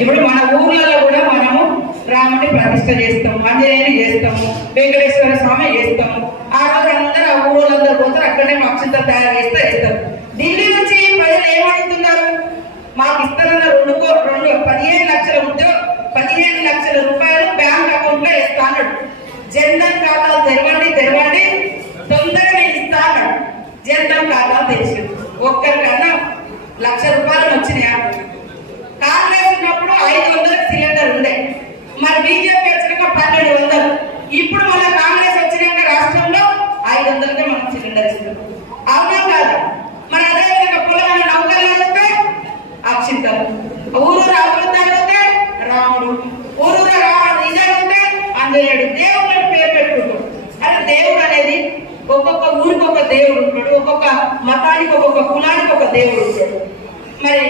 ఇప్పుడు మన ఊర్లలో కూడా మనము రాముని ప్రతిష్ట చేస్తాము ఆంజనేయుని చేస్తాము వెంకటేశ్వర స్వామి చేస్తాము. ఆ రోజు అందరూ ఆ ఊళ్ళందరూ పోతారు అక్కడే అక్షంతలు తయారు చేస్తే వేస్తారు ఢిల్లీ నుంచి ప్రజలు ఏమడుగుతున్నారు? మాకు ఇస్తారన్న రెండు రెండు పదిహేను లక్షల ఉద్యోగం పదిహేను లక్షల రూపాయలు బ్యాంక్ అకౌంట్లో ఇస్తా అన్నాడు. జన్ధన్ ఖాతాలు తెరవండి తెరవండి తొందరగా ఇస్తా అన్నాడు. జన్ధన్ ఖాతాలు తెరిచింది ఒక్కరికన్నా లక్ష రూపాయలు వచ్చినాయా? అవునా కాదు. మరి అదే విధంగా పొలమైన నౌకర్లు అడిగితే అక్షింతలు. ఊరు అభివృద్ధి అడిగితే రాముడు. ఊరు రాముడు ఇది అడిగితే ఆంజనేయుడు దేవుడు పేరు పెట్టుకుంటాడు అంటే దేవుడు అనేది ఒక్కొక్క ఊరికి ఒక దేవుడు ఉంటాడు. ఒక్కొక్క మతానికి ఒక్కొక్క కులానికి ఒక దేవుడు ఉంటాడు. మరి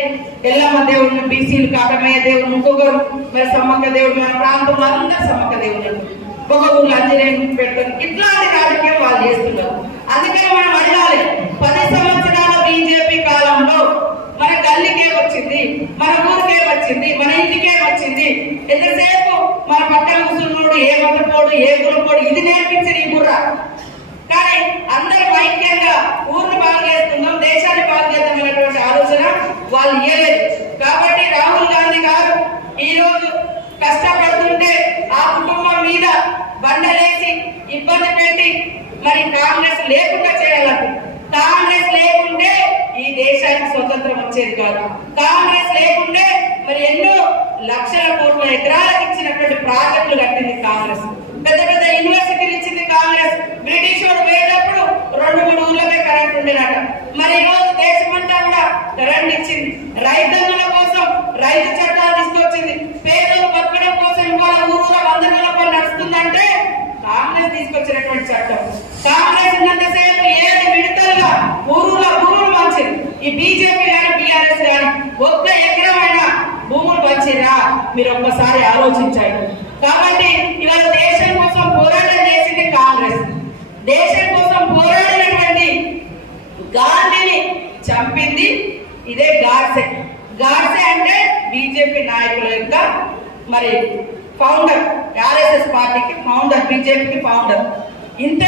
ఎల్లమ్మ దేవుళ్ళు బీసీలు కాకమయ్య దేవుడు ఇంకొకరు మరి సమ్మక్క దేవుడు మన ప్రాంతంలో అందరూ సమ్మక్క దేవుడు ఒక ఊళ్ళో అంజనేయుని పెట్టుకొని ఇట్లాంటి రాజకీయం వాళ్ళు చేస్తున్నారు. అందుకే మనం అడగాలి పది సంవత్సరాల బీజేపీ కాలంలో మన గల్లీకే వచ్చింది మన ఊరికే వచ్చింది మన ఇంటికే వచ్చింది ఎంతసేపు మన పక్కన ముసలినోడు ఏ మతపోడు ఏ గురపోడు ఇది నేర్పించరు ఈ బుర్ర. కానీ అందరూ ఐక్యంగా ఊరిని బాగు చేస్తున్నాం దేశాన్ని బాగు ఆలోచన వాళ్ళు ఇయ్యలేదు. కాబట్టి రాహుల్ గాంధీ గారు ఈ రోజు కష్టపడుతుంటే ఆ కుటుంబం మీద బండలేసి ఇబ్బంది పెట్టి మరి కాంగ్రెస్ లేకుండా చేయాలంటే కాంగ్రెస్ లేకుంటే ఈ దేశానికి స్వతంత్రం వచ్చేది కాదు కాంగ్రెస్ లేకుంటే మరి ఎన్నో లక్షల కోట్ల ఎకరాలకు ఇచ్చినటువంటి ప్రాజెక్టులు కట్టింది కాంగ్రెస్. పెద్ద పెద్ద యూనివర్సిటీలు ఇచ్చింది కాంగ్రెస్. బ్రిటిష్ వాడు పోయేటప్పుడు రెండు మూడు ఊర్లకే కరెంట్ ఉండేనట. మరి ఈరోజు రోజు దేశమంతా కూడా కరెంట్ ఇచ్చింది. రైతన్నుల కోసం రైతు చట్టాలు తీసుకొచ్చింది. పేదలు బతకడం కోసం ఇవాళ ఊరు వంద నెలల నడుస్తుందంటే కాంగ్రెస్ తీసుకొచ్చినటువంటి చట్టం. కాంగ్రెస్ మీరు ఒక్కసారి ఆలోచించండి. కాబట్టి ఇవాళ దేశం కోసం పోరాటం చేసింది కాంగ్రెస్. దేశం కోసం పోరాడినటువంటి గాంధీని చంపింది ఇదే గాడ్సే. గాడ్సే అంటే బీజేపీ నాయకుల యొక్క మరి ఫౌండర్ ఆర్ఎస్ఎస్ పార్టీకి ఫౌండర్ బీజేపీకి ఫౌండర్ ఇంత